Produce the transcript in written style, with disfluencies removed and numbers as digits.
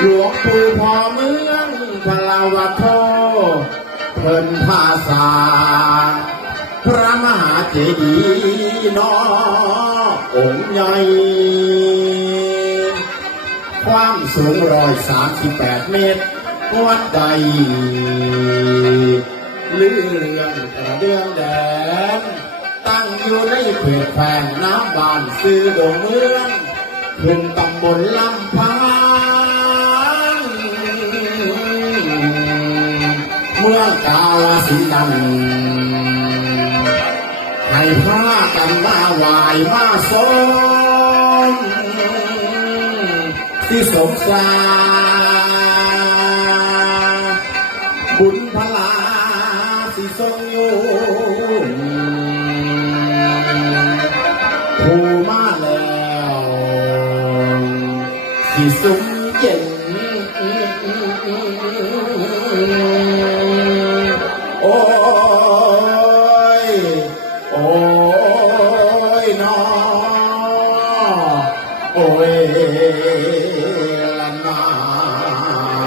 หลวงปู่พ่อเมืองพลาวโทเพิ่นภาษาพระมหาเจดีย์น้อองค์ใหญ่ความสูง138 เมตรวัดใดเรื่องกระเดื่องแดนตั้งอยู่ในเขตแขวงน้ำบานซื้อดงเมืองขึ้นตำบลลำพางเมืองกาฬสินธุ์ให้พากันมาไหว้มาสมที่สมสาบุญพลาสิทรงอยู่ผู้มาแล้วสิสุขเย็นโอ้ยโอ้ยน้อโอ้ยละนา